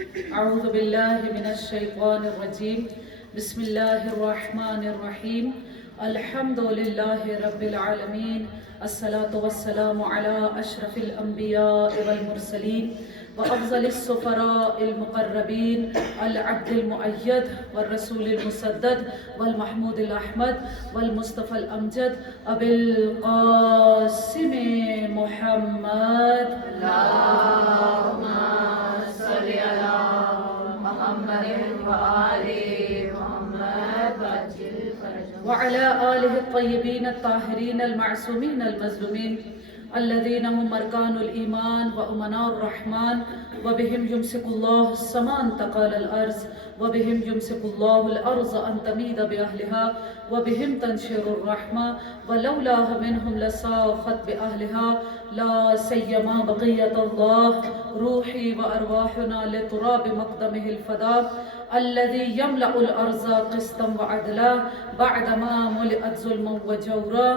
اعوذ باللہ من الشیطان الرجیم بسم اللہ الرحمن الرحیم الحمد للہ رب العالمین الصلاة والسلام علی اشرف الانبیاء والمرسلین وافضل السفراء المقربین العبد المؤید والرسول المسدد والمحمود الاحمد والمصطفى الامجد ابی القاسم محمد اللہم صلی علی محمد وآل محمد وعلى آله الطيبين الطاهرين المعصومين المظلومين الذين هم أركان الإيمان وأمناء الرحمن وبهم يمسك الله السماء أن تقال الأرض وبهم يمسك الله الأرض أن تميد بأهلها وبهم تنشر الرحمة ولولا منهم لساخت بأهلها لا سيما بقية الله روحي وأرواحنا لتراب مقدمه الفداء الذي يملأ الأرض قسطا وعدلا بعدما ملئت ظلما وجورا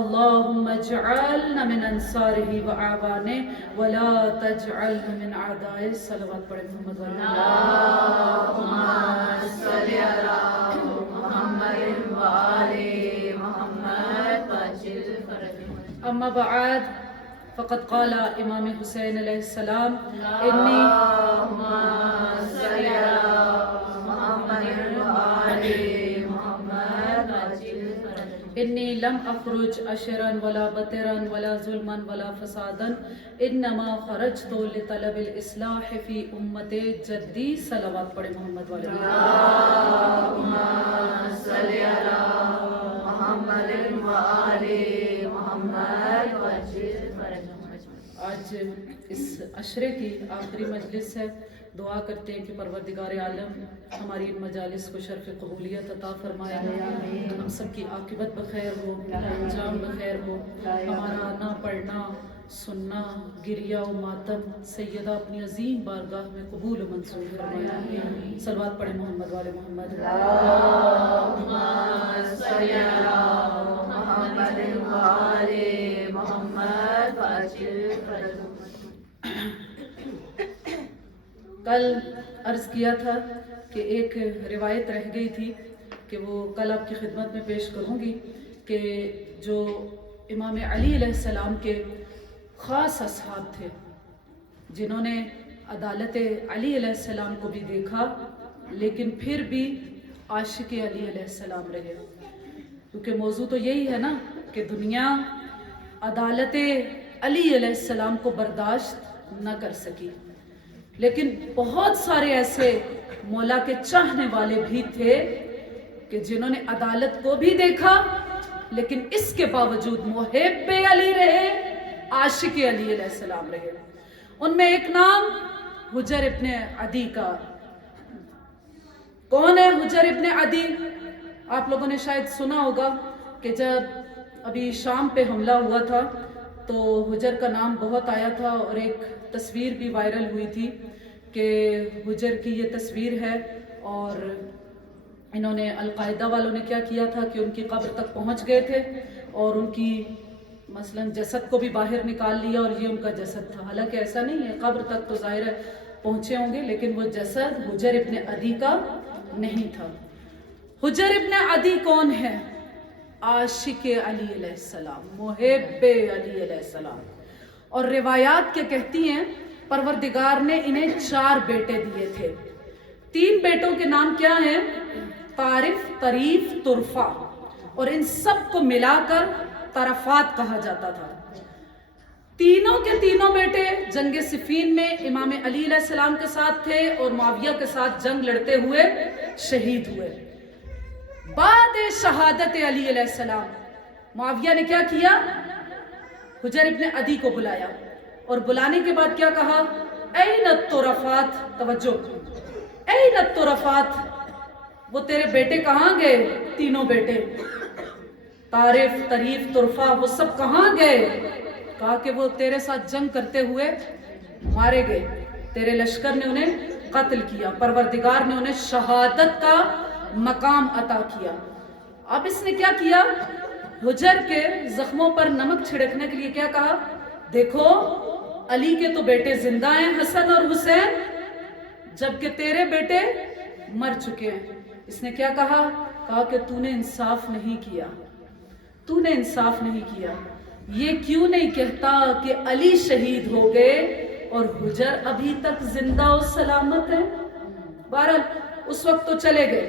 اللهم اجعلنا من أنصاره وأعوانه ولا تجعلنا من أعدائه صلوات پڑھیں محمد اللهم صل على محمد وآل محمد وعجل فرجهم. أما بعد فقد قال امام حسین علیہ السلام اللهم صل على محمد وآل محمد وعجل فرجهم. انی لم اخرج اشرا ولا بطرا ولا ظلما ولا فسادا انما خرجت لطلب الاصلاح فی امت جدی صلوات پڑھیں محمد والے اللهم صل على محمد وآل محمد وعجل فرجهم. آج اس عشرے کی آخری مجلس ہے. دعا کرتے ہیں کہ پروردگار عالم ہماری ان مجالس کو شرف قبولیت عطا فرمائے، ہم سب کی عاقبت بخیر ہو، انجام بخیر ہو، ہمارا نہ پڑھنا سننا گریہ و ماتم سیدہ اپنی عظیم بارگاہ میں قبول و منظور فرمائے. صلوات پڑھیں محمد والے محمد. اللهم صل على محمد وآل محمد وعجل فرجهم. کل عرض کیا تھا کہ ایک روایت رہ گئی تھی کہ وہ کل آپ کی خدمت میں پیش کروں گی کہ جو امام علی علیہ السلام کے خاص اصحاب تھے جنہوں نے عدالت علی علیہ السلام کو بھی دیکھا لیکن پھر بھی عاشق علی علیہ السلام رہے. کیونکہ موضوع تو یہی ہے نا کہ دنیا عدالت علی علیہ السلام کو برداشت نہ کر سکی، لیکن بہت سارے ایسے مولا کے چاہنے والے بھی تھے کہ جنہوں نے عدالت کو بھی دیکھا لیکن اس کے باوجود محب علی رہے، عاشق علی علیہ السلام رہے. ان میں ایک نام حجر ابن عدی کا. کون ہے حجر ابن عدی؟ آپ لوگوں نے شاید سنا ہوگا کہ جب ابھی شام پہ حملہ ہوا تھا تو حجر کا نام بہت آیا تھا اور ایک تصویر بھی وائرل ہوئی تھی کہ حجر کی یہ تصویر ہے اور انہوں نے القاعدہ والوں نے کیا کیا تھا کہ ان کی قبر تک پہنچ گئے تھے اور ان کی مثلا جسد کو بھی باہر نکال لیا اور یہ ان کا جسد تھا. حالانکہ ایسا نہیں ہے، قبر تک تو ظاہر ہے پہنچے ہوں گے لیکن وہ جسد حجر ابن عدی کا نہیں تھا. حجر ابن عدی کون ہے؟ عاشق علی علیہ السلام، محب علی علیہ السلام. اور روایات کے کہتی ہیں پروردگار نے انہیں 4 بیٹے دیے تھے. 3 بیٹوں کے نام کیا ہیں؟ طارف، طریف، طرفہ، اور ان سب کو ملا کر طرفات کہا جاتا تھا. تینوں کے تینوں بیٹے جنگ صفین میں امام علی علیہ السلام کے ساتھ تھے اور معاویہ کے ساتھ جنگ لڑتے ہوئے شہید ہوئے. بعد شہادت علی علیہ السلام معاویہ نے کیا کیا؟ حجر ابن عدی کو بلایا اور بلانے کے بعد کیا کہا؟ این الطرفات، توجہ، این الطرفات، وہ تیرے بیٹے کہاں گئے؟ تینوں بیٹے طارف، طریف، طرفہ، وہ سب کہاں گئے؟ کہا کہ وہ تیرے ساتھ جنگ کرتے ہوئے مارے گئے، تیرے لشکر نے انہیں قتل کیا، پروردگار نے انہیں شہادت کا مقام عطا کیا. اب اس نے کیا کیا؟ حجر کے زخموں پر نمک چھڑکنے کے لیے کیا کہا؟ دیکھو علی کے تو بیٹے زندہ ہیں، حسن اور حسین، जबकि तेरे बेटे मर चुके हैं। इसने क्या कहा? कहा कि तूने इंसाफ नहीं किया, तूने इंसाफ नहीं किया। ये क्यों नहीं कहता कि अली शहीद हो गए और हुजर अभी तक जिंदा और सलामत है? बहरहाल उस वक्त तो चले गए।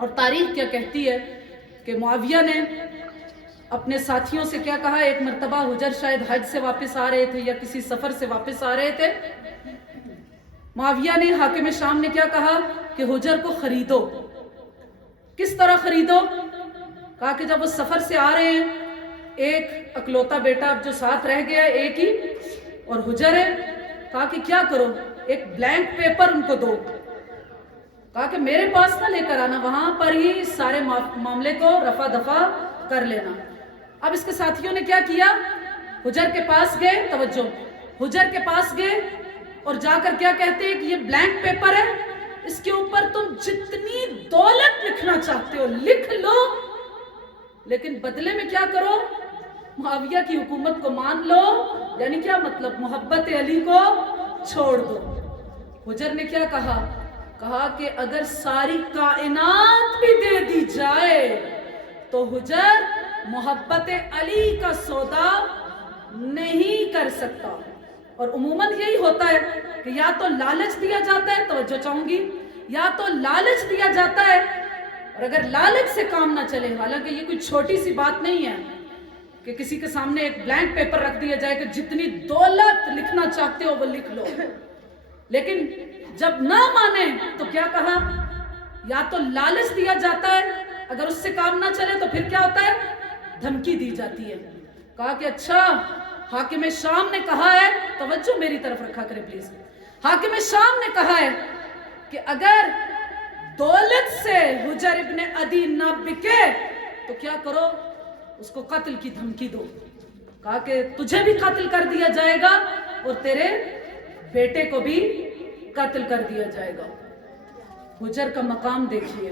और तारीख क्या कहती है कि मुआविया ने अपने साथियों से क्या कहा? एक मर्तबा हुजर शायद हज से वापस आ रहे थे या किसी सफर से वापस आ रहे थे। मुआविया ने, हाकिम शाम ने क्या कहा कि हुजर को खरीदो। किस तरह खरीदो? कहा कि जब वो सफर से आ रहे हैं, एक अकलौता बेटा अब जो साथ रह गया है एक ही, और हुजर है, कहा कि क्या करो? एक ब्लैंक पेपर उनको दो। कहा कि मेरे पास ना लेकर आना, वहां पर ही सारे मामले को रफा दफा कर लेना। अब इसके साथियों ने क्या किया? हुजर के पास गए, तवज्जो, हुजर के पास गए और जाकर क्या कहते हैं कि ये ब्लैंक पेपर है, इसके ऊपर तुम जितनी दौलत लिखना चाहते हो लिख लो, लेकिन बदले में क्या करो? मुआविया की हुकूमत को मान लो। यानी क्या मतलब? मोहब्बत अली को छोड़ दो। हुजर ने क्या कहा? कहा कि अगर सारी कायनात भी दे दी जाए तो हुजर मोहब्बत अली का सौदा नहीं कर सकता। और उमूमन यही होता है कि या तो लालच दिया जाता है, तवज्जो चाहूंगी, या तो लालच दिया जाता है, और अगर लालच से काम ना चले, हालांकि ये कोई छोटी सी बात नहीं है कि किसी के सामने एक ब्लैंक पेपर रख दिया जाए कि जितनी दौलत लिखना चाहते हो वो लिख लो, लेकिन जब ना माने तो क्या कहा? या तो लालच दिया जाता है, अगर उससे काम ना चले तो फिर क्या होता है? धमकी दी जाती है। कहा कि अच्छा, हाकिम शाम ने कहा है, तवज्जो मेरी तरफ रखा करें प्लीज, हाकिम शाम ने कहा है कि अगर दौलत से हुजर इब्ने अदी ना बिके तो क्या करो? उसको कत्ल की धमकी दो। कहा कि तुझे भी कत्ल कर दिया जाएगा और तेरे बेटे को भी कत्ल कर दिया जाएगा। हुजर का मकाम देखिए,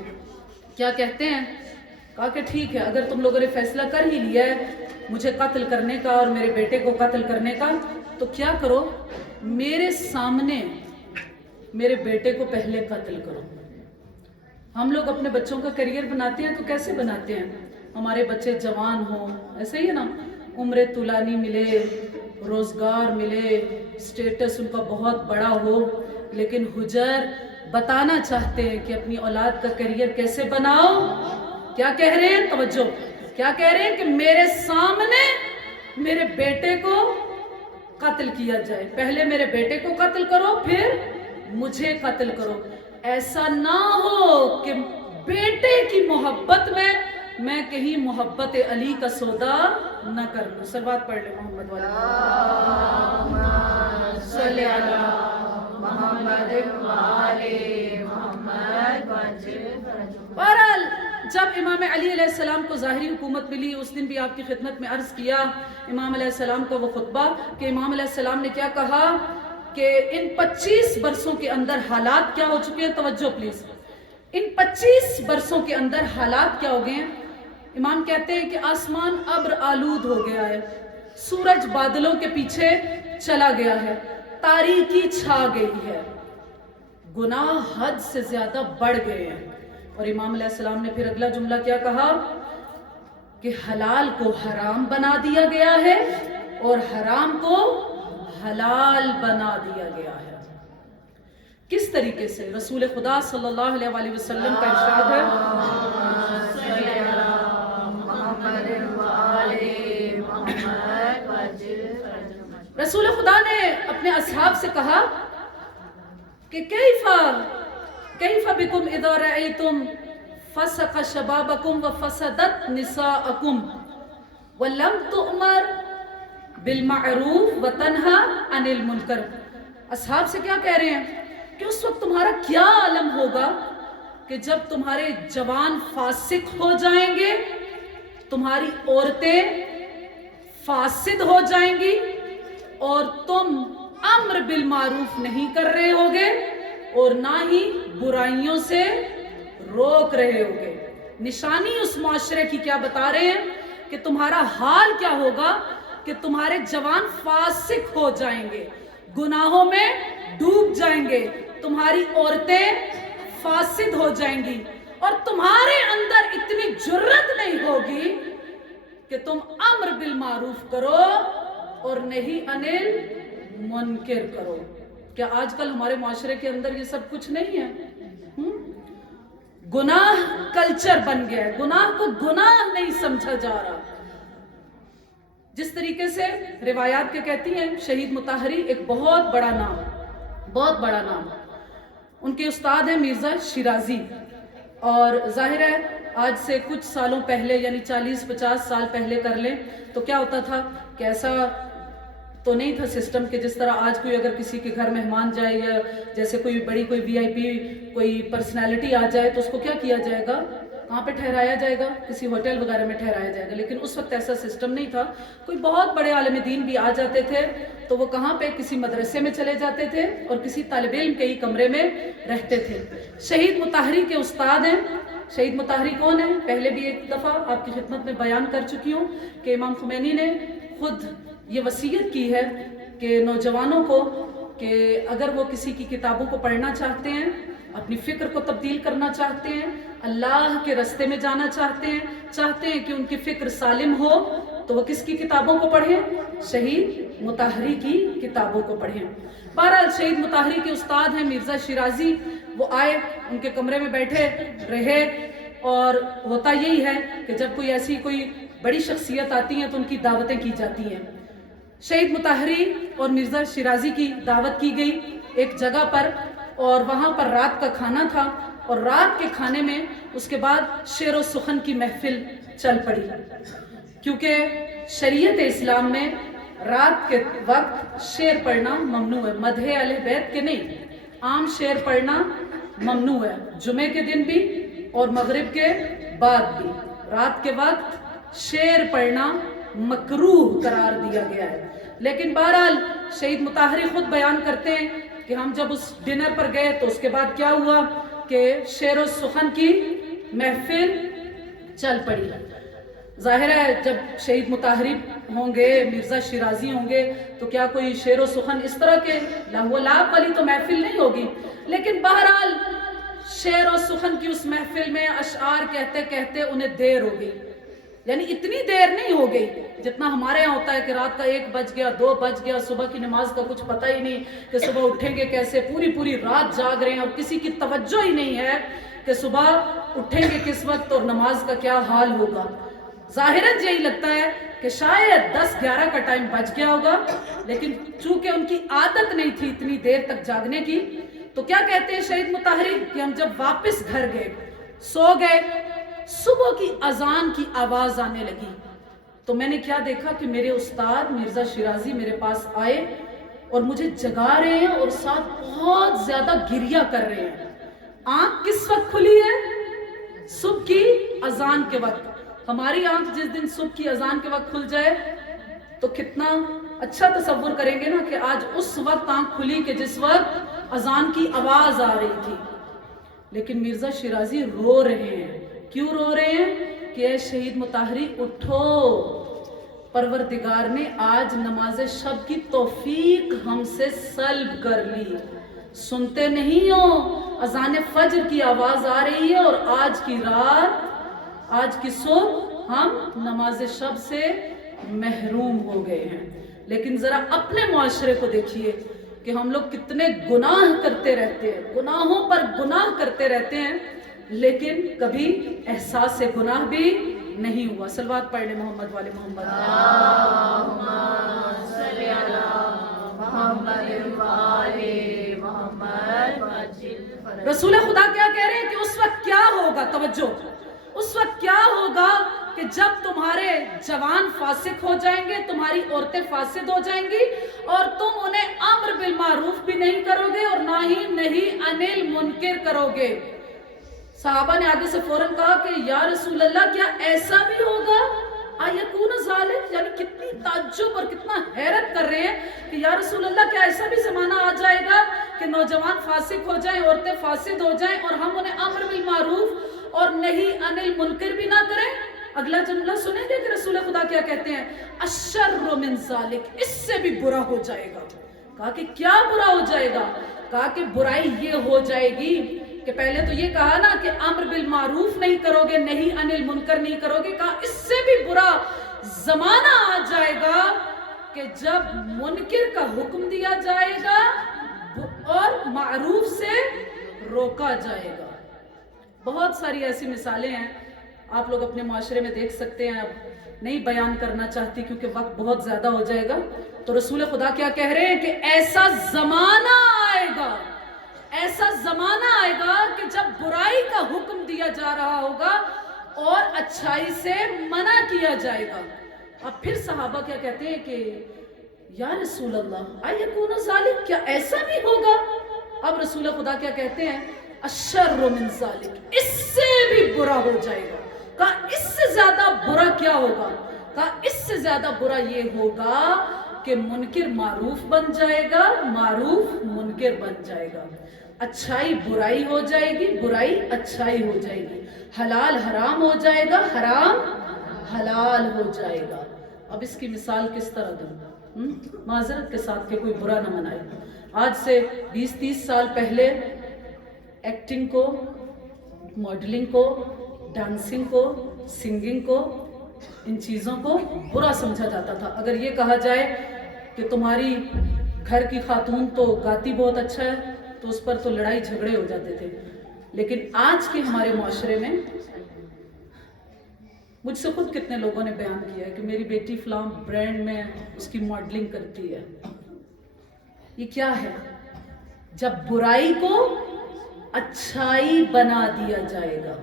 क्या कहते हैं? कहा कि ठीक है, अगर तुम लोगों ने फैसला कर ही लिया है मुझे कत्ल करने का और मेरे बेटे को कत्ल करने का, तो क्या करो? मेरे सामने मेरे बेटे को पहले कत्ल करो। हम लोग अपने बच्चों का करियर बनाते हैं तो कैसे बनाते हैं? हमारे बच्चे जवान हों, ऐसे ही है ना, उम्र तुलानी मिले, रोजगार मिले, स्टेटस उनका बहुत बड़ा हो, लेकिन हुजर बताना चाहते हैं कि अपनी औलाद का करियर कैसे बनाओ। क्या कह रहे हैं? तवज्जो, क्या कह रहे हैं कि मेरे सामने मेरे बेटे को कत्ल किया जाए, पहले मेरे बेटे को कत्ल करो फिर मुझे कत्ल करो। ऐसा ना हो कि बेटे की मोहब्बत में मैं कहीं मोहब्बत अली का सौदा न कर लूं। सलवात पढ़ ले मोहम्मद वाले। बहरहाल जब इमाम अली अलैहिस्सलाम को ज़ाहिरी हुकूमत मिली, उस दिन भी आपकी खिदमत में अर्ज किया इमाम अलैहिस्सलाम का वो खुतबा कि इमाम अलैहिस्सलाम ने क्या कहा कि इन 25 बरसों के अंदर हालात क्या हो चुके हैं। तवज्जो प्लीज, इन 25 बरसों के अंदर हालात क्या हो गए हैं। इमाम कहते हैं कि आसमान अब्र आलूद हो गया है, सूरज बादलों के पीछे चला गया है, तारीकी छा गई है, गुनाह हद से ज्यादा बढ़ गए हैं। और इमाम अलैहिस्सलाम ने फिर अगला जुमला क्या कहा कि हलाल को हराम बना दिया गया है और हराम को हलाल बना दिया गया है। किस तरीके से? रसूल खुदा सल्लल्लाहु अलैहि वसल्लम का इरशाद है, रसूल खुदा ने अपने असहाब से कहा कि कैफा बिकुम इज़ा रअयतुम फसक़ शबाबकुम व फसदत निसाअकुम व लम तुअमर बिल मारूफ व तन्हा अनिल मुनकर। असहाब से क्या कह रहे हैं कि उस वक्त तुम्हारा क्या आलम होगा कि जब तुम्हारे जवान फासिक हो जाएंगे, तुम्हारी औरतें फासिद हो जाएंगी और तुम अम्र बिल मारूफ नहीं कर रहे होगे और ना ही बुराइयों से रोक रहे होगे। निशानी उस माशरे की क्या बता रहे हैं कि तुम्हारा हाल क्या होगा कि तुम्हारे जवान फासिक हो जाएंगे, गुनाहों में डूब जाएंगे, तुम्हारी औरतें फासिद हो जाएंगी और तुम्हारे अंदर इतनी जुर्रत नहीं होगी कि तुम अम्र बिल मारूफ करो और नहीं अनिल मुनकिर करो। क्या आजकल हमारे माशरे के अंदर ये सब कुछ नहीं है? गुनाह कल्चर बन गया है, गुनाह को गुनाह नहीं समझा जा रहा। जिस तरीके से रिवायात के कहती हैं, शहीद मुताहरी एक बहुत बड़ा नाम, उनके उस्ताद हैं मिर्जा शिराजी। और जाहिर है आज से कुछ सालों पहले यानी 40-50 साल पहले कर लें तो क्या होता था कि ऐसा तो नहीं था सिस्टम कि जिस तरह आज कोई अगर किसी के घर मेहमान जाए या जैसे कोई बड़ी कोई वीआईपी कोई पर्सनालिटी आ जाए तो उसको क्या किया जाएगा, कहाँ पे ठहराया जाएगा, किसी होटल वगैरह में ठहराया जाएगा। लेकिन उस वक्त ऐसा सिस्टम नहीं था। कोई बहुत बड़े आलिम दीन भी आ जाते थे तो वो कहाँ पे, किसी मदरसे में चले जाते थे और किसी तालिब इल्म के ही कमरे में रहते थे। शहीद मुताहरी के उस्ताद हैं। शहीद मुताहरी कौन है? पहले भी एक दफ़ा आपकी खिदमत में बयान कर चुकी हूँ कि इमाम खुमैनी ने खुद ये वसीयत की है कि नौजवानों को कि अगर वो किसी की किताबों को पढ़ना चाहते हैं, अपनी फ़िक्र को तब्दील करना चाहते हैं, अल्लाह के रास्ते में जाना चाहते हैं कि उनकी फ़िक्र सालिम हो, तो वो किसकी किताबों को पढ़ें? शहीद मुताहरी की किताबों को पढ़ें। बहरहाल शहीद मुताहरी के उस्ताद हैं मिर्ज़ा शिराजी। वो आए, उनके कमरे में बैठे रहे और होता यही है कि जब कोई ऐसी कोई बड़ी शख्सियत आती है तो उनकी दावतें की जाती हैं। शहीद मुताहरी और मिर्ज़ा शिराजी की दावत की गई एक जगह पर और वहाँ पर रात का खाना था और रात के खाने में उसके बाद शेर व सुखन की महफिल चल पड़ी, क्योंकि शरीयत इस्लाम में रात के वक्त शेर पढ़ना ममनू है। मदहे अहले बैत के नहीं, आम शेर पढ़ना ममनू है, जुमे के दिन भी और मगरिब के बाद भी। रात के वक्त शेर पढ़ना मकरूह करार दिया गया है। लेकिन बहरहाल शहीद मुताहरी खुद बयान करते हैं कि हम जब उस डिनर पर गए तो उसके बाद क्या हुआ कि शेर और सुखन की महफिल चल पड़ी। जाहिर है जब शहीद मुताहरी होंगे, मिर्ज़ा शिराजी होंगे, तो क्या कोई शेर और सुखन इस तरह के लाभ वाली तो महफिल नहीं होगी। लेकिन बहरहाल शेर और सुखन की उस महफिल में अशआर कहते कहते उन्हें देर हो गई। यानी इतनी देर नहीं हो गई जितना हमारे यहाँ होता है कि रात का 1 बज गया, 2 बज गया, सुबह की नमाज का कुछ पता ही नहीं कि सुबह उठेंगे कैसे, पूरी पूरी रात जाग रहे हैं और किसी की तवज्जो ही नहीं है कि सुबह उठेंगे किस वक्त और नमाज का क्या हाल होगा। जाहिरन यही लगता है कि शायद 10-11 का टाइम बच गया होगा, लेकिन चूंकि उनकी आदत नहीं थी इतनी देर तक जागने की, तो क्या कहते हैं शहीद मुताहरी कि हम जब वापस घर गए, सो गए, सुबह की अजान की आवाज आने लगी तो मैंने क्या देखा कि मेरे उस्ताद मिर्ज़ा शिराजी मेरे पास आए और मुझे जगा रहे हैं और साथ बहुत ज्यादा गिरिया कर रहे हैं। आंख किस वक्त खुली है? सुबह की अजान के वक्त। हमारी आंख जिस दिन सुबह की अजान के वक्त खुल जाए तो कितना अच्छा तसव्वुर करेंगे ना कि आज उस वक्त आंख खुली कि जिस वक्त अजान की आवाज आ रही थी। लेकिन मिर्ज़ा शिराजी रो रहे हैं। क्यों रो रहे हैं? कि ऐ शहीद मुताहरी उठो, परवरदिगार ने आज नमाज शब की तौफीक हमसे सल्ब कर ली। सुनते नहीं हो, अजान फज्र की आवाज आ रही है और आज की रात, आज की सुबह हम नमाज शब से महरूम हो गए हैं। लेकिन जरा अपने मुआशरे को देखिए कि हम लोग कितने गुनाह करते रहते हैं, गुनाहों पर गुनाह करते रहते हैं, लेकिन कभी एहसास से गुनाह भी नहीं हुआ। सलवात पढ़ ले मोहम्मद वाले मोहम्मद। रसूल खुदा क्या कह रहे हैं कि उस वक्त क्या होगा, तवज्जो, उस वक्त क्या होगा कि जब तुम्हारे जवान फासिक हो जाएंगे, तुम्हारी औरतें फासिद हो जाएंगी और तुम उन्हें अम्र बिल मारूफ भी नहीं करोगे और ना ही नहीं अनिल मुनकिर करोगे। सहाबा ने आगे से फौरन कहा कि या रसूल अल्लाह क्या ऐसा भी होगा? आयकून ज़ालिम, यानी कितनी ताज्जुब और कितना हैरत कर रहे हैं कि या रसूल अल्लाह क्या ऐसा भी जमाना आ जाएगा कि नौजवान फासिक हो जाएं, औरतें फासिद हो जाएं और हम उन्हें अम्र बिल मारूफ और नहीं अनिल मुनकिर भी ना करें। अगला जुमला सुनेंगे कि रसूल खुदा क्या कहते हैं, अश्शर्रु मिन ज़ालिक, इससे भी बुरा हो जाएगा। कहा कि क्या बुरा हो जाएगा? کہا کہ برائی یہ ہو جائے گی کہ پہلے تو یہ کہا نا کہ امر بالمعروف نہیں کرو گے, نہیں انل منکر نہیں کرو گے, کہا اس سے بھی برا زمانہ آ جائے گا کہ جب منکر کا حکم دیا جائے گا اور معروف سے روکا جائے گا. بہت ساری ایسی مثالیں ہیں, آپ لوگ اپنے معاشرے میں دیکھ سکتے ہیں. اب نہیں بیان کرنا چاہتی کیونکہ وقت بہت زیادہ ہو جائے گا. تو رسول خدا کیا کہہ رہے ہیں کہ ایسا زمانہ آئے گا, ایسا زمانہ آئے گا کہ جب برائی کا حکم دیا جا رہا ہوگا اور اچھائی سے منع کیا جائے گا. اب پھر صحابہ کیا کہتے ہیں کہ یا رسول اللہ ایکون ذالک, کیا ایسا بھی ہوگا؟ اب رسول خدا کیا کہتے ہیں الشر من ذالک, اس سے بھی برا ہو جائے گا. کہا اس سے زیادہ برا کیا ہوگا؟ کہا اس سے زیادہ برا یہ ہوگا کہ منکر معروف بن جائے گا, معروف منکر بن جائے گا, اچھائی برائی ہو جائے گی, برائی اچھائی ہو جائے گی, حلال حرام ہو جائے گا, حرام حلال ہو جائے گا. اب اس کی مثال کس طرح دوں؟ معذرت کے ساتھ کہ کوئی برا نہ منائے. آج سے 20-30 سال پہلے ایکٹنگ کو, ماڈلنگ کو, ڈانسنگ کو, سنگنگ کو, ان چیزوں کو برا سمجھا جاتا تھا. اگر یہ کہا جائے کہ تمہاری گھر کی خاتون تو گاتی بہت اچھا ہے تو اس پر تو لڑائی جھگڑے ہو جاتے تھے. لیکن آج کے ہمارے معاشرے میں مجھ سے خود کتنے لوگوں نے بیان کیا ہے کہ میری بیٹی فلاں برانڈ میں اس کی ماڈلنگ کرتی ہے. یہ کیا ہے؟ جب برائی کو اچھائی بنا دیا جائے گا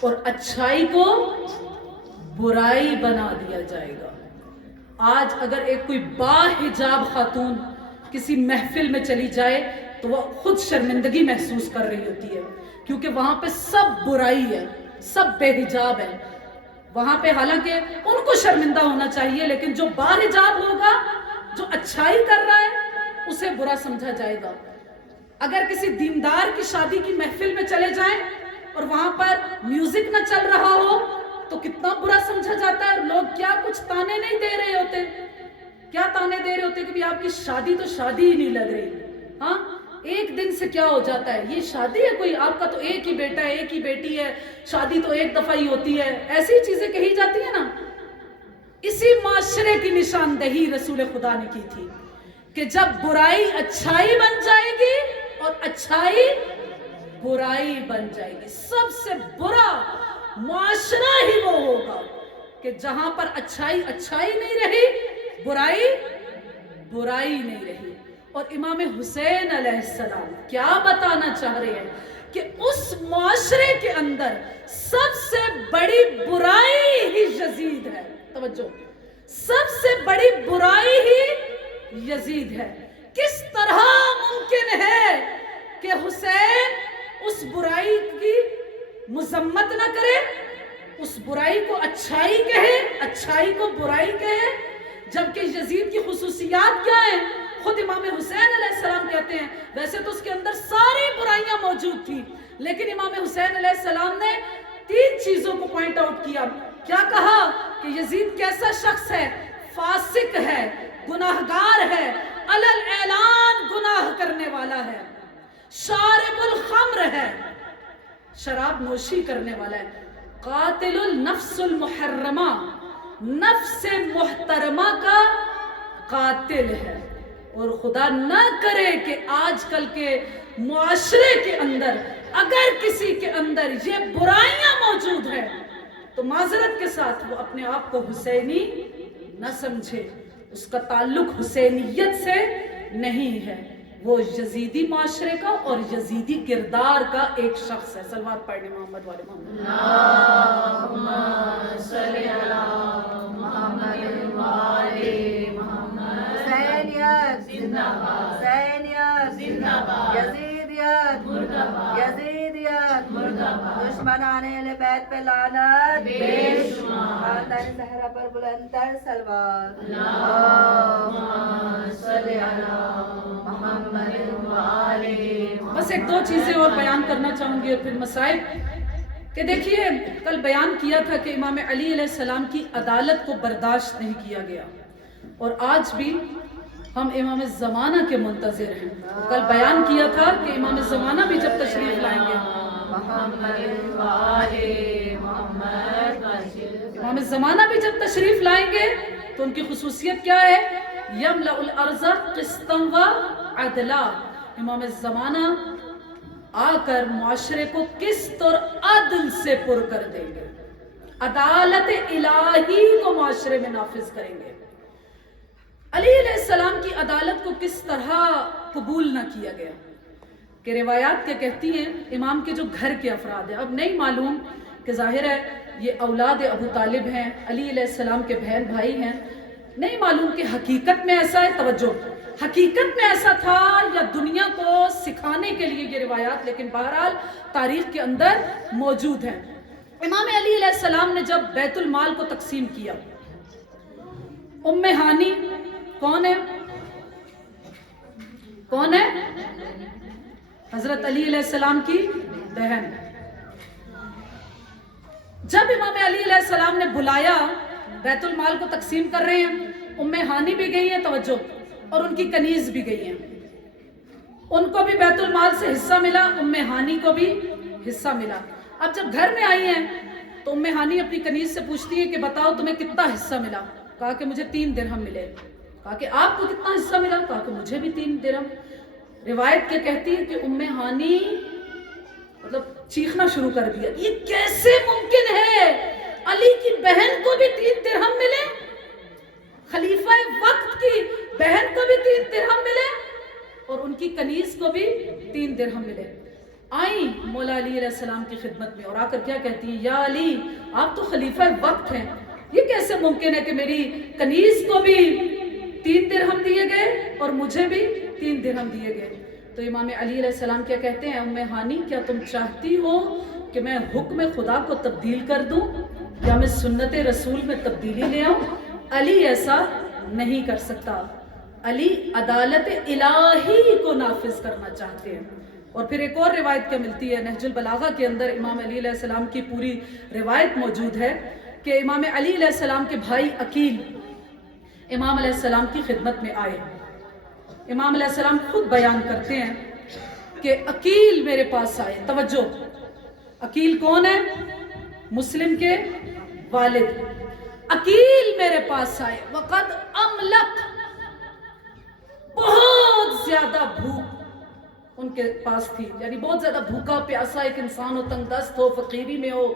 اور اچھائی کو برائی بنا دیا جائے گا. آج اگر ایک کوئی باحجاب خاتون کسی محفل میں چلی جائے تو وہ خود شرمندگی محسوس کر رہی ہوتی ہے کیونکہ وہاں پہ سب برائی ہے, سب بے حجاب ہے. وہاں پہ حالانکہ ان کو شرمندہ ہونا چاہیے لیکن جو باحجاب ہوگا, جو اچھائی کر رہا ہے, اسے برا سمجھا جائے گا. اگر کسی دیندار کی شادی کی محفل میں چلے جائیں اور وہاں پر میوزک نہ چل رہا ہو تو کتنا برا سمجھا جاتا ہے. لوگ کیا کچھ تانے نہیں دے رہے ہوتے, کیا تانے دے رہے ہوتے کہ بھی آپ کی شادی تو شادی ہی نہیں لگ رہی. ہاں, ایک دن سے کیا ہو جاتا ہے, یہ شادی ہے کوئی, آپ کا تو ایک ہی بیٹا ہے, ایک ہی بیٹی ہے, شادی تو ایک دفعہ ہی ہوتی ہے. ایسی چیزیں کہی جاتی ہیں نا. اسی معاشرے کی نشاندہی رسول خدا نے کی تھی کہ جب برائی اچھائی بن جائے گی اور اچھائی برائی بن جائے گی, سب سے برا معاشرہ ہی وہ ہوگا کہ جہاں پر اچھائی اچھائی نہیں رہی, برائی برائی نہیں رہی. اور امام حسین علیہ السلام کیا بتانا چاہ رہے ہیں کہ اس معاشرے کے اندر سب سے بڑی برائی ہی یزید ہے. توجہ, سب سے بڑی برائی ہی یزید ہے. کس طرح ممکن ہے کہ حسین اس برائی کی مذمت نہ کرے, اس برائی کو اچھائی کہے, اچھائی کو برائی کہے, جبکہ یزید کی خصوصیات کیا ہیں؟ خود امام حسین علیہ السلام کہتے ہیں ویسے تو اس کے اندر ساری برائیاں موجود تھی لیکن امام حسین علیہ السلام نے 3 چیزوں کو پوائنٹ آؤٹ کیا. کیا کہا کہ یزید کیسا شخص ہے؟ فاسق ہے, گناہگار ہے, علل اعلان گناہ کرنے والا ہے, شارب الخمر ہے, شراب نوشی کرنے والا ہے, قاتل النفس المحرمہ, نفس محترمہ کا قاتل ہے. اور خدا نہ کرے کہ آج کل کے معاشرے کے اندر اگر کسی کے اندر یہ برائیاں موجود ہیں تو معذرت کے ساتھ وہ اپنے آپ کو حسینی نہ سمجھے, اس کا تعلق حسینیت سے نہیں ہے, وہ یزیدی معاشرے کا اور یزیدی کردار کا ایک شخص ہے. صلوات پڑھنے محمد والے محمد. اللہم صلی علی محمد وآلِ محمد. حسینیت زندہ باد, حسینیت زندہ باد, یزیدیت مردہ باد, یزیدیت مردہ باد. دشمنان اہل بیت پہ لعنت بے شمار, خاندان زہرا پر بلند تر سلوات. اللہم صلی علی محمد وآلِ محمد. بس ایک 2 چیزیں اور بیان کرنا چاہوں گی اور پھر مسائل کہ دیکھیے کل بیان کیا تھا کہ امام علی علیہ السلام کی عدالت کو برداشت نہیں کیا گیا اور آج بھی हम इमाम ज़माना के मुंतज़िर हैं। कल बयान किया था कि इमाम ज़माना भी जब तशरीफ़ लाएंगे, इमाम ज़माना भी जब तशरीफ़ लाएंगे तो उनकी खुसूसियत क्या है? यमलउल अर्ज़ क़िस्तन व अदला। इमाम ज़माना आकर मुआशरे को किस्त और अदल से पुर कर देंगे, अदालत इलाही को मुआशरे में नाफिज करेंगे। अली अलैहिस्सलाम की अदालत को किस तरह कबूल न किया गया कि रिवायात क्या कहती हैं, इमाम के जो घर के अफराद हैं, अब नहीं मालूम कि जाहिर है ये औलाद अबू तालिब हैं, अली अलैहिस्सलाम के बहन भाई हैं, नहीं मालूम कि हकीकत में ऐसा है। तवज्जो, हकीकत में ऐसा था या दुनिया को सिखाने के लिए ये रिवायात, लेकिन बहरहाल तारीख के अंदर मौजूद है। इमाम अली अलैहिस्सलाम ने जब बैतुल माल को तकसीम किया, उम्मे हानी कौन है? कौन है? हजरत अली अलैहिस्सलाम की बहन। जब इमाम अली अलैहिस्सलाम ने बुलाया, बैतुल माल को तकसीम कर रहे हैं, उम्मे हानी भी गई हैं, तवज्जो, और उनकी कनीज भी गई हैं, उनको भी बैतुल माल से हिस्सा मिला, उम्मे हानी को भी हिस्सा मिला। अब जब घर में आई हैं तो उम्मे हानी अपनी कनीज से पूछती है कि बताओ तुम्हें कितना हिस्सा मिला? कहा कि मुझे 3 दिरहम मिले। कहा कि आपको कितना हिस्सा मिला? कहा कि मुझे भी 3 दिरहम। रिवायत क्या कहती है कि उम्मे हानी मतलब चीखना शुरू कर दिया, ये कैसे मुमकिन है? अली की बहन को भी 3 दिरहम मिले, खलीफा वक्त की बहन को भी 3 दिरहम मिले, और उनकी कनीज को भी 3 दिरहम मिले। आई मौला अली अलैहिस्सलाम की खिदमत में और आकर क्या कहती है, या अली आप तो खलीफा वक्त हैं, ये कैसे मुमकिन है कि मेरी कनीज को भी 3 दिरहम दिए गए और मुझे भी 3 दिरहम दिए गए? तो इमाम अली अलैहिस्सलाम क्या कहते हैं, उम्मे हानी क्या तुम चाहती हो कि मैं हुक्म खुदा को तब्दील कर दूं या मैं सुन्नत रसूल में तब्दीली ले आऊं? अली ऐसा नहीं कर सकता। अली अदालत इलाही को नाफिज करना चाहते हैं। और फिर एक और रिवायत क्या मिलती है, नहजुल बलागा के अंदर इमाम अली अलैहिस्सलाम की पूरी रिवायत मौजूद है कि इमाम अली अलैहिस्सलाम के भाई अकील इमाम अलैहिस्सलाम की खिदमत में आए। इमाम अलैहिस्सलाम खुद बयान करते हैं कि अकील मेरे पास आए। तवज्जो, अकील कौन है? मुस्लिम के वालिद। अकील मेरे पास आए, वक़द अमलक, बहुत ज्यादा भूख उनके पास थी, यानी बहुत ज्यादा भूखा प्यासा एक इंसान हो, तंगदस्त हो, फकीरी में हो,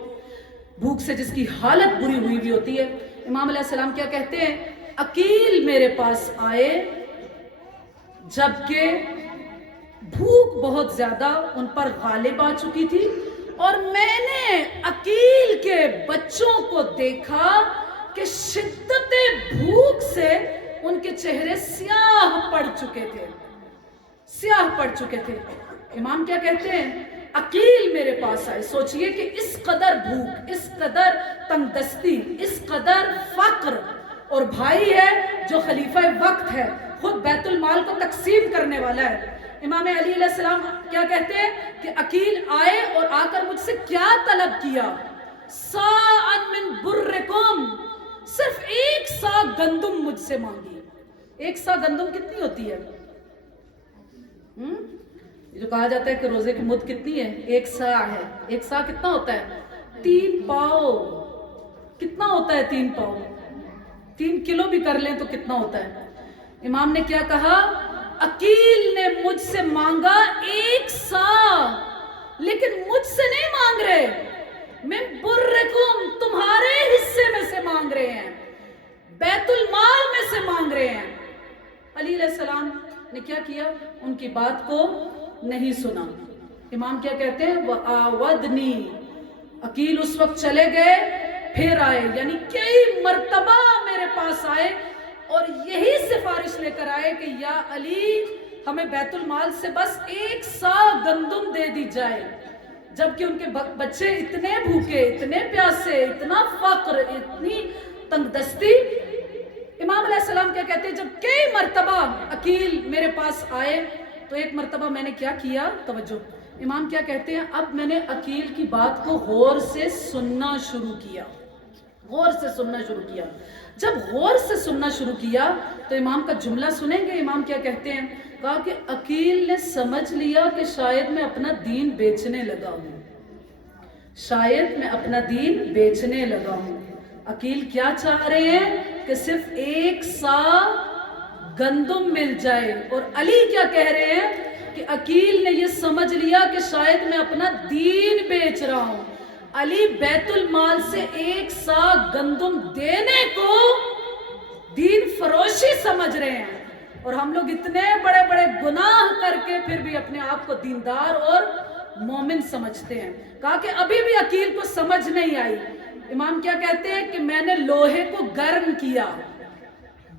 भूख से जिसकी हालत बुरी हुई भी होती है। इमाम अलैहिस्सलाम क्या कहते हैं, अकील मेरे पास आए जबकि भूख बहुत ज्यादा उन पर गालिब आ चुकी थी, और मैंने अकील के बच्चों को देखा कि शिद्दत भूख से उनके चेहरे स्याह पड़ चुके थे, स्याह पड़ चुके थे। इमाम क्या कहते हैं, अकील मेरे पास आए। सोचिए कि इस कदर भूख, इस कदर तंगदस्ती, इस कदर फक्र, और भाई है जो खलीफा वक्त है, खुद बैतुल माल को तकसीम करने वाला है। इमाम अली अलैहिस्सलाम क्या कहते हैं कि अकील आए और आकर मुझसे क्या तलब किया, साअन मिन बुर्रिकुम, सिर्फ 1 सा गंदुम मुझसे मांगी। 1 सा गंदुम कितनी होती है? जो कहा जाता है कि रोजे की मुद्द कितनी है, 1 सा है। 1 सा कितना होता है? 3 पाव। कितना होता है 3 पाव? 3 किलो भी कर लें तो कितना होता है? इमाम ने क्या कहा, अकील ने मुझसे मांगा 1 सा, लेकिन मुझसे नहीं मांग रहे, मैं बुर्रिकुम, तुम्हारे हिस्से में से मांग रहे हैं, बैतुल माल में से मांग रहे हैं। अली अलैहिस्सलाम ने क्या किया, उनकी बात को नहीं सुना। इमाम क्या कहते हैं, वआवदनी, अकील उस वक्त चले गए, फिर आए, यानी कई मर्तबा मेरे पास आए और यही सिफारिश लेकर आए कि या अली हमें बैतुल माल से बस 1 सा गंदुम दे दी जाए, जबकि उनके बच्चे इतने भूखे, इतने प्यासे, इतना फक्र, इतनी तंगदस्ती। इमाम अलैहिस्सलाम क्या कहते हैं, जब कई मर्तबा अकील मेरे पास आए तो एक मर्तबा मैंने क्या किया, तवज्जो, इमाम क्या कहते हैं, अब मैंने अकील की बात को गौर से सुनना शुरू किया, गौर से सुनना शुरू किया। جب غور سے سننا شروع کیا تو امام کا جملہ سنیں گے. امام کیا کہتے ہیں؟ کہا کہ عقیل نے سمجھ لیا کہ شاید میں اپنا دین بیچنے لگا ہوں, شاید میں اپنا دین بیچنے لگا ہوں. عقیل کیا چاہ رہے ہیں؟ کہ صرف ایک سا گندم مل جائے. اور علی کیا کہہ رہے ہیں؟ کہ عقیل نے یہ سمجھ لیا کہ شاید میں اپنا دین بیچ رہا ہوں. علی بیت المال سے ایک سا گندم دینے کو دین فروشی سمجھ رہے ہیں, اور ہم لوگ اتنے بڑے بڑے گناہ کر کے پھر بھی اپنے آپ کو دیندار اور مومن سمجھتے ہیں. کہا کہ ابھی بھی عقیل کو سمجھ نہیں آئی. امام کیا کہتے ہیں؟ کہ میں نے لوہے کو گرم کیا,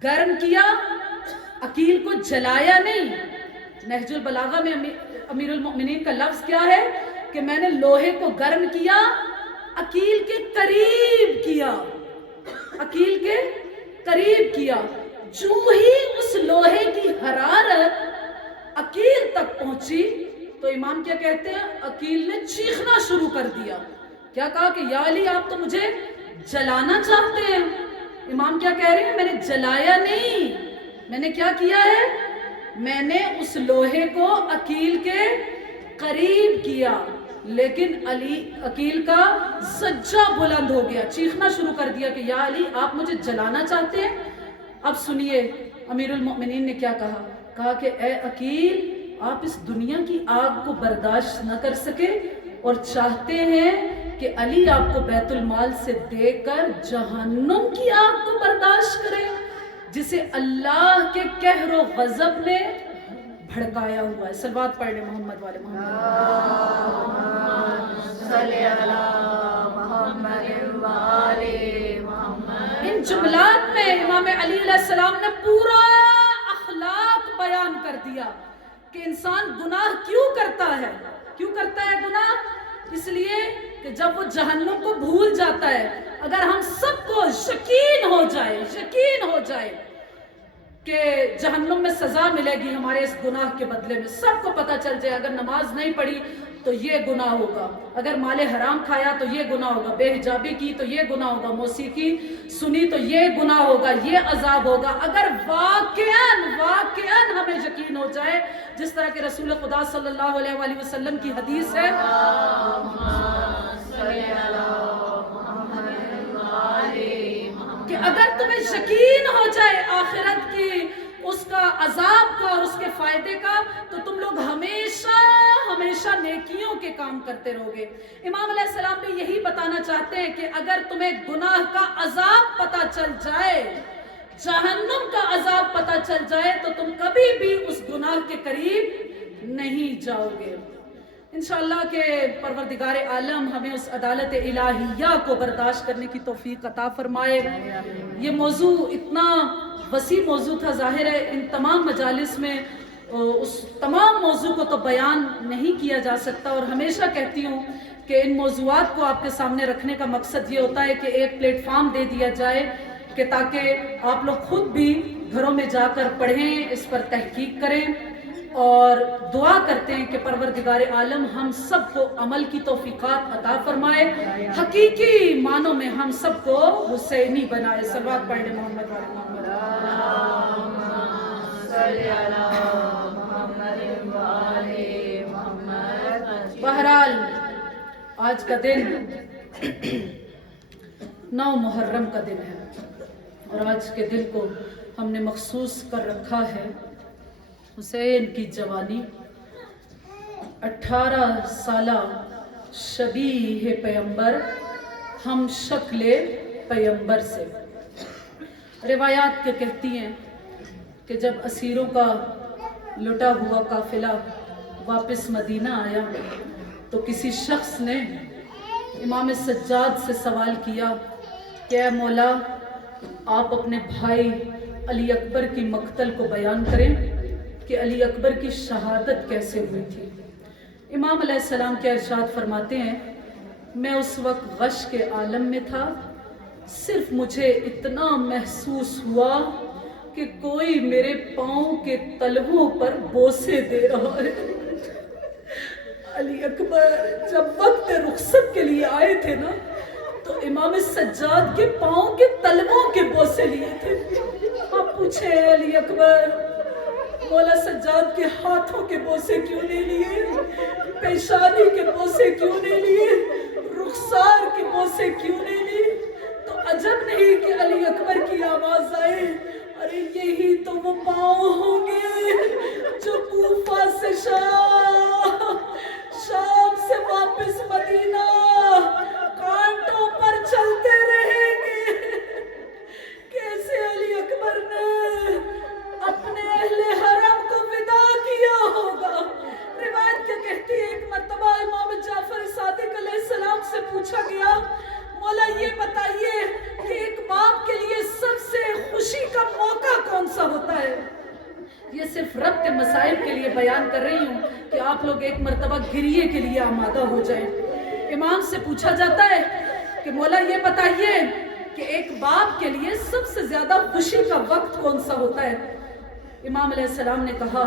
گرم کیا, عقیل کو جلایا نہیں. نہج البلاغہ میں امیر المؤمنین کا لفظ کیا ہے؟ کہ میں نے لوہے کو گرم کیا, عقیل کے قریب کیا, عقیل کے قریب کیا. جو ہی اس لوہے کی حرارت عقیل تک پہنچی تو امام کیا کہتے ہیں؟ عقیل نے چیخنا شروع کر دیا. کیا کہا؟ کہ یا علی آپ تو مجھے جلانا چاہتے ہیں. امام کیا کہہ رہے ہیں؟ میں نے جلایا نہیں, میں نے کیا کیا ہے؟ میں نے اس لوہے کو عقیل کے قریب کیا. لیکن عقیل کا زجہ بلند ہو گیا, چیخنا شروع کر دیا کہ یا علی آپ مجھے جلانا چاہتے ہیں. اب سنیے امیر المؤمنین نے کیا کہا. کہا کہ اے عقیل آپ اس دنیا کی آگ کو برداشت نہ کر سکے اور چاہتے ہیں کہ علی آپ کو بیت المال سے دے کر جہنم کی آگ کو برداشت کرے, جسے اللہ کے قہر و غضب نے بھڑکایا ہوا ہے. صلوات پڑھ لیں محمد والے محمد. ان جملات میں امام علی علیہ السلام نے پورا اخلاق بیان کر دیا کہ انسان گناہ کیوں کرتا ہے. کیوں کرتا ہے گناہ؟ اس لیے کہ جب وہ جہنم کو بھول جاتا ہے. اگر ہم سب کو یقین ہو جائے کہ جہنم میں سزا ملے گی ہمارے اس گناہ کے بدلے میں, سب کو پتہ چل جائے اگر نماز نہیں پڑھی تو یہ گناہ ہوگا, اگر مال حرام کھایا تو یہ گناہ ہوگا, بے حجابی کی تو یہ گناہ ہوگا, موسیقی سنی تو یہ گناہ ہوگا, یہ عذاب ہوگا. اگر واقعاً ہمیں یقین ہو جائے, جس طرح کہ رسول خدا صلی اللہ علیہ وآلہ وسلم کی حدیث ہے کہ اگر تمہیں یقین ہو جائے آخرت کی, اس کا عذاب کا اور اس کے فائدے کا, تو تم لوگ ہمیشہ نیکیوں کے کام کرتے رہو گے. امام علیہ السلام بھی یہی بتانا چاہتے ہیں کہ اگر تمہیں گناہ کا عذاب پتہ چل جائے, جہنم کا عذاب پتہ چل جائے, تو تم کبھی بھی اس گناہ کے قریب نہیں جاؤ گے. انشاءاللہ کہ پروردگار عالم ہمیں اس عدالت الہیہ کو برداشت کرنے کی توفیق عطا فرمائے. یہ موضوع اتنا وسیع موضوع تھا, ظاہر ہے ان تمام مجالس میں اس تمام موضوع کو تو بیان نہیں کیا جا سکتا, اور ہمیشہ کہتی ہوں کہ ان موضوعات کو آپ کے سامنے رکھنے کا مقصد یہ ہوتا ہے کہ ایک پلیٹ فارم دے دیا جائے کہ تاکہ آپ لوگ خود بھی گھروں میں جا کر پڑھیں, اس پر تحقیق کریں, اور دعا کرتے ہیں کہ پروردگار عالم ہم سب کو عمل کی توفیقات عطا فرمائے, حقیقی معنوں میں ہم سب کو حسینی بنائے. صلوات پڑھ لیں محمد والے محمد. بہرحال آج کا دن 9 محرم کا دن ہے, اور آج کے دن کو ہم نے مخصوص کر رکھا ہے حسین کی جوانی, 18 سالہ شبیہ پیمبر, ہم شکل پیمبر سے. روایات کے کہتی ہیں کہ جب اسیروں کا لٹا ہوا قافلہ واپس مدینہ آیا تو کسی شخص نے امام سجاد سے سوال کیا کہ اے مولا, آپ اپنے بھائی علی اکبر کی مقتل کو بیان کریں کہ علی اکبر کی شہادت کیسے ہوئی تھی. امام علیہ السلام کے ارشاد فرماتے ہیں, میں اس وقت غش کے عالم میں تھا, صرف مجھے اتنا محسوس ہوا کہ کوئی میرے پاؤں کے تلووں پر بوسے دے رہا ہے. علی اکبر جب وقت رخصت کے لیے آئے تھے نا, तो इमाम सज्जाद के पाँव के तलवों के बोसे लिए थे। आप पूछे अली अकबर, मौला सज्जाद के हाथों के बोसे क्यों नहीं लिए, पेशानी के बोसे क्यों नहीं लिए, रुखसार के बोसे क्यों नहीं लिए? तो अजब नहीं कि अली अकबर की आवाज आए, अरे यही तो वो पाँव होंगे जो कूफा से शाम से वापस मदीना कांटों पर चलते रहेंगे। कैसे अली अकबर ने अपने अहले हरम को विदा किया होगा। रिवायत क्या कहती है, एक मर्तबा इमाम जाफर सादिक अलैहिस्सलाम से पूछा गया, मौला ये बताइए कि एक बाप के लिए सबसे खुशी का मौका कौन सा होता है? ये सिर्फ रब के मसाइल के लिए बयान कर रही हूँ कि आप लोग एक मर्तबा गिरिए के लिए आमादा हो जाए। इमाम से पूछा जाता है कि मौला ये बताइए कि एक बाप के लिए सबसे ज्यादा खुशी का वक्त कौन सा होता है? इमाम अलैहिस्सलाम ने कहा,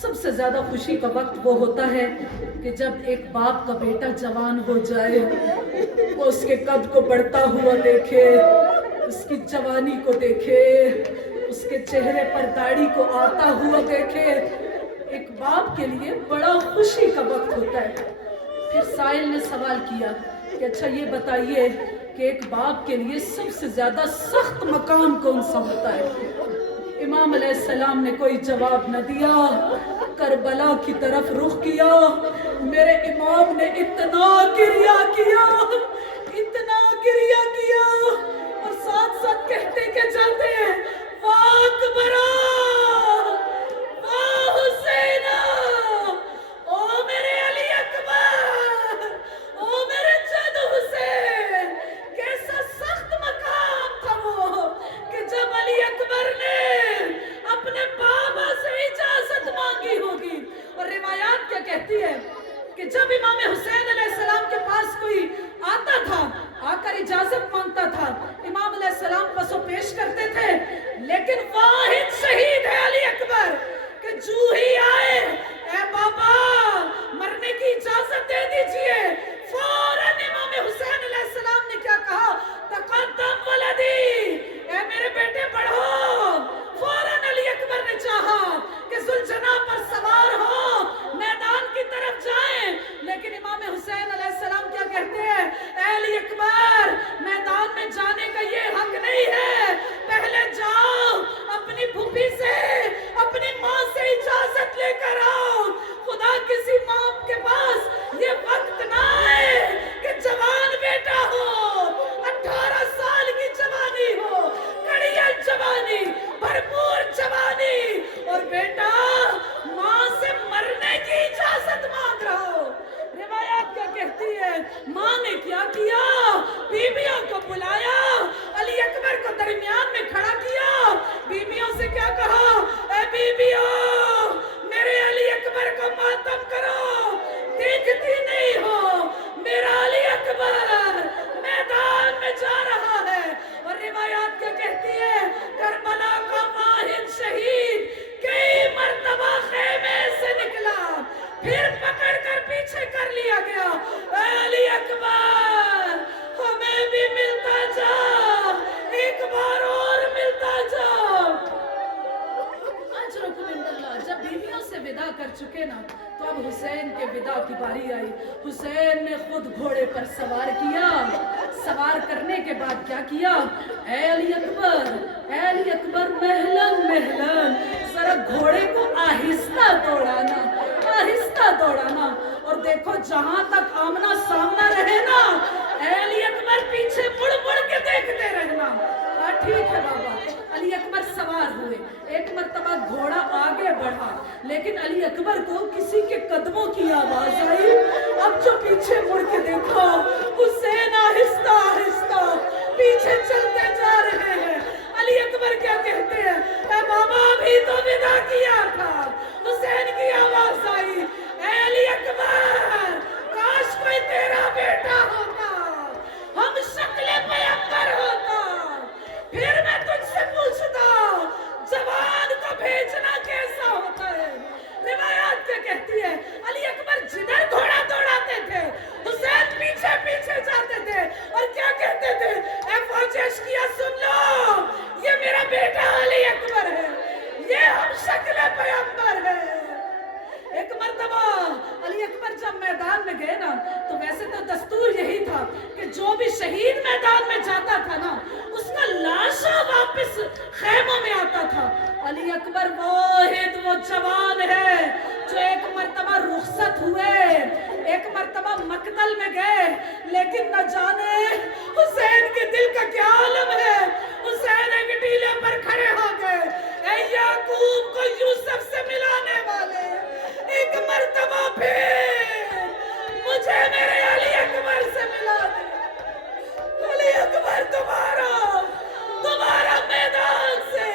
सबसे ज्यादा खुशी का वक्त वो होता है कि जब एक बाप का बेटा जवान हो जाए, वो उसके कद को बढ़ता हुआ देखे, उसकी जवानी को देखे, उसके चेहरे पर दाढ़ी को आता हुआ देखे। एक बाप के लिए बड़ा खुशी का वक्त होता है। फिर साइल ने सवाल किया कि अच्छा ये बताइए कि एक बाप के लिए सबसे ज्यादा सख्त मकाम कौन सा होता है? इमाम अलैहिस्सलाम ने कोई जवाब न दिया, करबला की तरफ रुख किया। मेरे इमाम ने इतना गिरिया किया, इतना गिरिया किया, और साथ साथ कहते के चलते हैं, वाह अकबरा, वाह हुसैना, ओ मेरे अली अकबर, ओ मेरे जद हुसैन। कैसा सख्त मकाम था वो कि जब अली अकबर ने अपने बाबा से इजाजत मांगी होगी। और रिवायात क्या कहती है कि जब इमाम हुसैन अलैहिस्सलाम के पास कोई आता था, आकर इजाजत मांगता था, इमाम अलैहिस्सलाम पसो पेश करते थे, लेकिन वाहिद शहीद है अली अकबर कि जू ही आए, ए बाबा मरने की इजाजत दे दीजिए, फौरन इमाम हुसैन अलैहिस्सलाम ने क्या कहा, तक़द्दम वलदी, ए मेरे बेटे बढ़ो। फौरन अली अकबर ने चाहा कि जुल्जना पर सवार हो, मैदान की तरफ जाएं, लेकिन इमाम हुसैन अलैहिस्सलाम क्या कहते हैं, अली अकबर मैदान में जाने का ये हक नहीं है, पहले जाओ अपनी फूफी से, अपनी माँ से इजाजत लेकर आओ। खुदा किसी माँ के पास ये वक्त ना आए कि जवान बेटा हो, 18 साल की जवानी हो, कड़ियल जवानी, भरपूर जवानी, और बेटा माँ से मरने की इजाजत मांग रहा हो। रिवायत क्या कहती है, माँ ने क्या किया, बीबियों को बुलाया, अली अकबर को दरमियान में खड़ा किया, बीबियों से क्या कहा, ए बीबियों मेरे अली अकबर को मातम करो, देखती नहीं हो मेरा अली अकबर मैदान में जा रहा है। और रिवायत क्या कहती है, करबला का वाहिद शहीद कई मर्तबा खेमे से निकला, फिर पकड़कर पीछे कर लिया गया, अली अकबर हमें भी मिलता जा, एक बार और मिलता जा। जब बीवियों से विदा कर चुके ना, तो अब हुसैन के विदा की बारी आई। हुसैन ने खुद घोड़े पर सवार किया। सवार करने के बाद क्या किया, ऐ अली अकबर, ऐ अली अकबर, महलन महलन, जरा घोड़े को आहिस्ता दौड़ाना, आहिस्ता दौड़ाना, और देखो जहां तक आमना सामना रहे ना, ऐ अली अकबर पीछे मुड़ मुड़ के देखते रहना। ठीक है बाबा। अली अकबर सवार हुए, एक मर्तबा घोड़ा आगे बढ़ा, लेकिन अली अकबर को किसी के कदमों की आवाज आई। अब जो पीछे मुड़ के देखा, हुसैन आहिस्ता आहिस्ता पीछे चलते जा रहे हैं। अली अकबर क्या कहते हैं, ए बाबा अभी तो विदा किया था। हुसैन की आवाज आई, ए अली अकबर, काश कोई तेरा बेटा होता, हम शक्ले पैगंबर होता, फिर मैं तुझसे पूछता जवान को भेजना कैसा होता है। रिवायत क्या कहती है, अली अकबर जिधर जब मैदान में गए ना, तो वैसे तो दस्तूर यही था कि जो भी शहीद मैदान में जाता था ना, उसका लाशा वापस खैमों में आता था। अली अकबर वो जवान है जो एक मर्तबा रुखसत हुए, एक मर्तबा मकतल में गए, लेकिन न जाने हुसैन के दिल का क्या आलम है। हुसैन एक टीले पर खड़े हो गए, ऐ याकूब को यूसुफ से मिलाने वाले, एक मर्तबा फिर मुझे मेरे अली अकबर से मिला दे। अली अकबर दोबारा मैदान से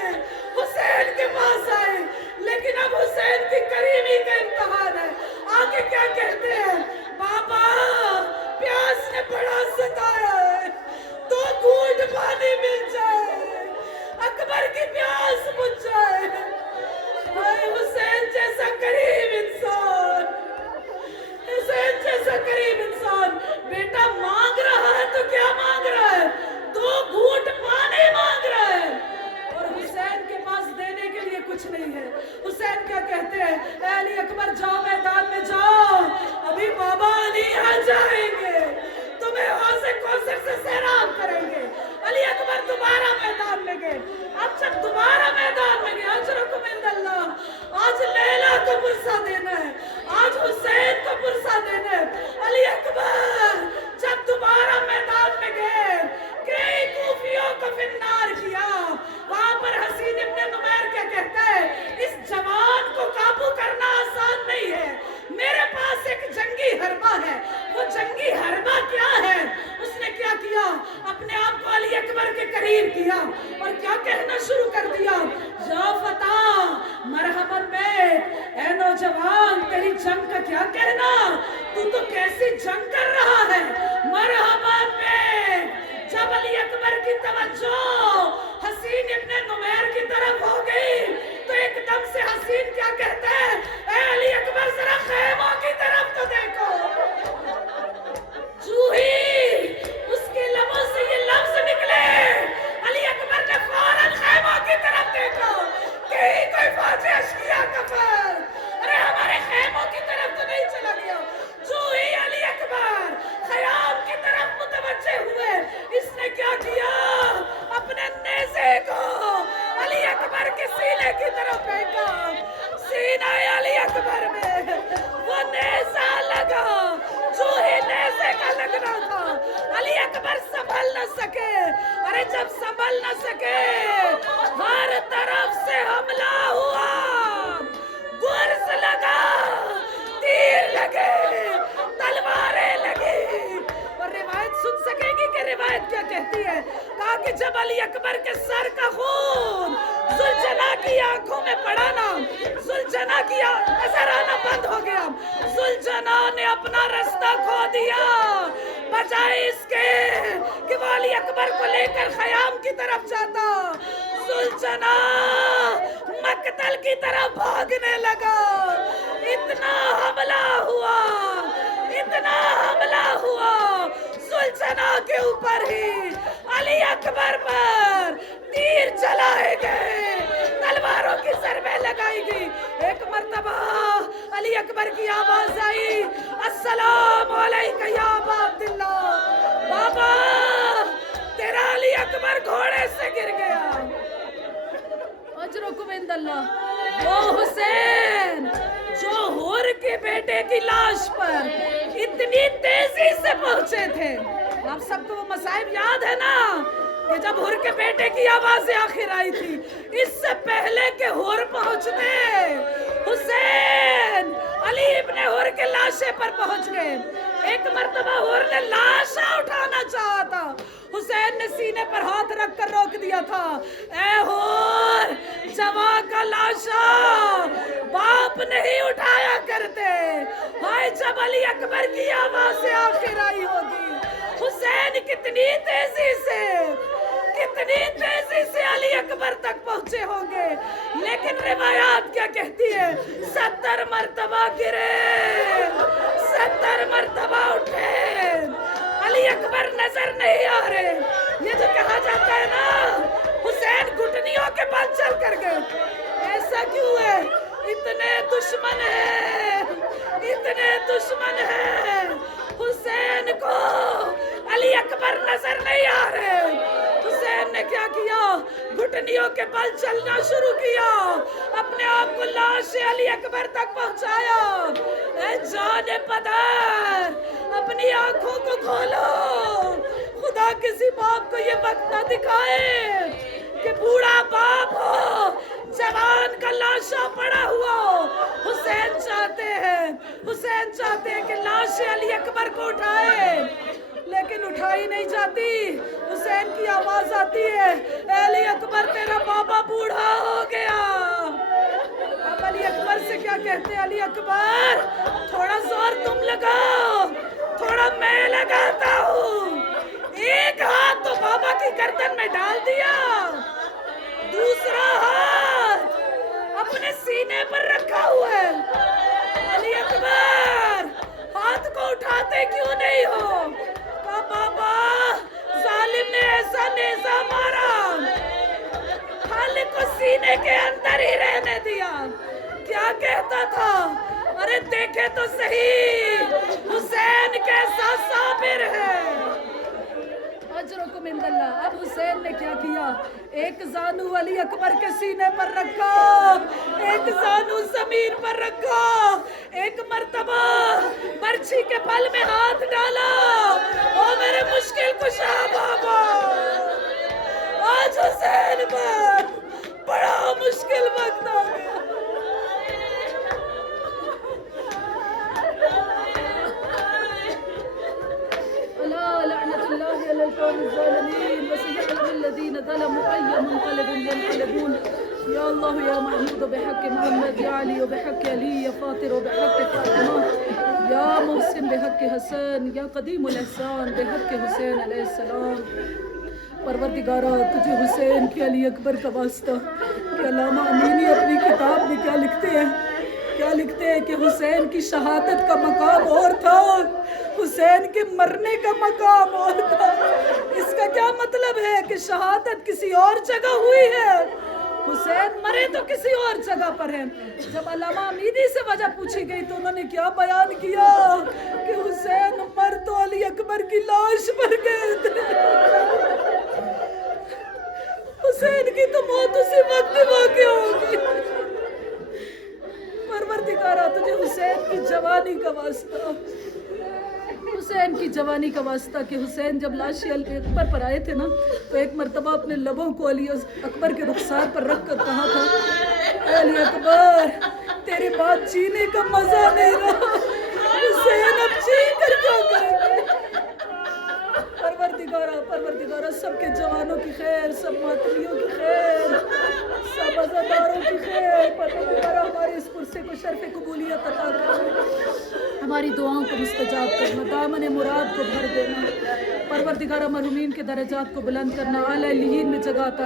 हुसैन के पास आए, लेकिन अब हुसैन की करीबी का इम्तिहान है। आगे क्या कहते हैं, बाबा प्यास ने बड़ा सताया है, 2 घूंट पानी मिल जाए, अकबर की प्यास बुझ जाए। हाय हुसैन जैसा करीब इंसान, हुसैन जैसा करीब इंसान बेटा मांग रहा है तो क्या मांग रहा है, 2 घूंट पानी मांग रहा है, और हुसैन के पास देने के लिए कुछ नहीं है। हुसैन क्या कहते हैं, ऐ अली अकबर जाओ मैदान में जाओ, अभी बाबा अली आ जाएंगे, तुम्हें हौसे कौसर से सैराब करेंगे। अली अकबर दोबारा मैदान में गए। अब जब दोबारा मैदान में गए, अजरकुम इंदल्लाह, आज लैला को पुरसा देना है, आज हुसैन को पुरसा देना है। अली अकबर जब दोबारा मैदान में गए, कई कूफियों को फिन्नार किया। वहां पर हसीन इब्ने नुमैर क्या कहता है, इस जवान को काबू करना आसान नहीं है, मेरे पास एक जंगी हरबा है। वो जंगी हरबा क्या है, उसने क्या किया, अपने आप को अली अकबर के करीब किया और क्या कहना शुरू कर दिया, या फता मरहबन बैठ, ऐ नौजवान तेरी जंग का क्या कहना, तू तो कैसी जंग कर रहा है, मरहबन बैठ। जब अली अकबर की तवज्जो हसीन इब्ने नुमैर की तरफ हो गई, तो एकदम से हसीन क्या कहता है, ऐ अली अकबर जरा खैमों की तरफ तो देखो। जूही उसके लबों से ये लफ्ज निकले, अली अकबर ने फौरन खैमों की तरफ देखा, कहीं कोई फौजी अश्किया कफर, अरे हमारे खैमों की तरफ तो नहीं चला गया। जूही अली अकबर खयाम की तरफ मुतवज्जे हुए, इसने क्या किया, अपने नेज़े को अली अकबर के सीने की तरफ फेंका। सीना अली अकबर में वो नेज़ा लगा जो ही नेज़े का लगना था। अली अकबर संभल न सके, अरे जब संभल न सके, हर तरफ से हमला हुआ, गुर्ज लगा, तीर लगे, तलवारें लगी। और रिवायत सुन सकेंगे कि रिवायत क्या कहती है, कहा कि जब अली अकबर के सर का खून सुलझना की आंखों में पड़ा ना, सुलझना की नजर आना बंद हो गया, सुलझना ने अपना रास्ता खो दिया, बजाय इसके कि वो अली अकबर को लेकर खयाम की तरफ जाता, सुलझना मकतल की तरफ भागने लगा। इतना हमला हुआ, इतना हमला हुआ, सुलझना के ऊपर ही अली अकबर पर तीर चलाए गए, तलवारों की ज़रबें लगाई गई। एक मर्तबा अली अकबर की आवाज आई, अस्सलाम अलैका या अबा अब्दुल्लाह, बाबा तेरा अली अकबर घोड़े से गिर गया। अजरुकुम इंदल्लाह। वो हुसैन जो हुर के बेटे की लाश पर इतनी तेजी से पहुंचे थे, आप सबको वो मसाइब याद है ना, कि जब हुर के बेटे की आवाज़ें आखिर आई थी, इससे पहले के हुर पहुंचते हुसैन अली इब्ने हुर के लाशे पर पहुंच गए। एक मर्तबा हुर ने लाशा उठाना चाहा था, हुसैन ने सीने पर हाथ रख कर रोक दिया था। ऐ हुर, जवां का लाशा बाप नहीं उठाया करते। हाय जब अली अकबर की आवाज़ें आखिर आई होगी, हुसैन कितनी तेजी से अली अकबर तक पहुंचे होंगे। लेकिन रिवायात क्या कहती है, 70 मर्तबा गिरे, 70 मर्तबा उठे, अली अकबर नजर नहीं आ रहे। ये जो कहा जाता है ना, हुसैन घुटनियों के बल चल कर गए, ऐसा क्यों है, इतने दुश्मन हैं, اتنے دشمن ہیں، حسین کو علی اکبر نظر نہیں آ رہے۔ حسین نے کیا کیا؟ گھٹنیوں کے بل چلنا شروع کیا، اپنے آپ کو لاش علی اکبر تک پہنچایا۔ اے جان پدر، اپنی آنکھوں کو کھولو، خدا کسی باپ کو یہ وقت نہ دکھائے کہ بوڑھا باپ ہو، جوان کا لاشا پڑا ہوا ہو۔ حسین چاہتے ہیں کہ لاش علی اکبر کو اٹھائے، لیکن اٹھائی نہیں جاتی۔ حسین کی آواز آتی ہے، اے علی اکبر تیرا بابا بوڑھا ہو گیا۔ اب علی اکبر سے کیا کہتے ہیں؟ علی اکبر تھوڑا زور تم لگاؤ، تھوڑا میں لگاتا ہوں۔ ایک ہاتھ تو بابا کی گردن میں ڈال دیا، دوسرا ہاتھ اپنے سینے پر رکھا ہوا ہے۔ علی اکبر ہاتھ کو اٹھاتے کیوں نہیں ہو؟ کہا بابا ظالم نے ایسا نیزہ مارا، خالق کو سینے کے اندر ہی رہنے دیا۔ کیا کہتا تھا؟ ارے دیکھے تو صحیح حسین کیسا صابر ہے۔ اجرکم عند اللہ۔ اب حسین نے کیا کیا؟ ایک زانو علی اکبر کے سینے پر رکھا، ایک زانو زمین پر رکھا، ایک مرتبہ برچھی کے پل میں ہاتھ ڈالا۔ او میرے مشکل کشا بابا، آج حسین پر بڑا مشکل وقت آ گیا۔ لعنت اللہ علی القوم الظالمین وسيجعل الذين ظلموا أي منقلب ينقلبون۔ یا اللہ یا محمود بحق محمد، یا علی بحق علی، یا فاطر بحق فاطمہ، یا محسن بحق حسن، یا قدیم الاحسان بحق حسین علیہ السلام۔ پروردگارہ تجھے حسین کی علی اکبر کا واسطہ کہ علامہ امینی اپنی کتاب میں کیا لکھتے ہیں کہ حسین کی شہادت کا مقام اور تھا، حسین کے مرنے کا مقام اور تھا۔ اس کا کیا مطلب ہے کہ شہادت کسی اور جگہ ہوئی ہے، حسین مرے تو کسی اور جگہ پر ہے۔ جب علامہ امیدی سے وجہ پوچھی گئی تو انہوں نے کیا بیان کیا کہ حسین مر تو علی اکبر کی لاش پر گئے تھے، حسین کی تو موت اسی وقت واقع ہوگی۔ پروردگارہ تجھے حسین کی جوانی کا واسطہ، حسین کی جوانی کا واسطہ کہ حسین جب لاش علی اکبر پر آئے تھے نا تو ایک مرتبہ اپنے لبوں کو علی اکبر کے رخسار پر رکھ کر کہا تھا، اے علی اکبر تیرے بعد جینے کا مزہ نہیں رہا، حسین اب جی کر کیا کریں گے؟ پروردگارہ سب کے جوانوں کی خیر، سب ماتمیوں کی خیر، سب عزاداروں کی خیر۔ پروردگارہ ہمارے اس پرسے کو شرف قبولیت عطا کرنا، ہماری دعاؤں کو مستجاب کرنا، دامن مراد کو بھر دینا۔ پروردگارہ مرحومین کے درجات کو بلند کرنا، اعلیٰ علیین میں جگہ عطا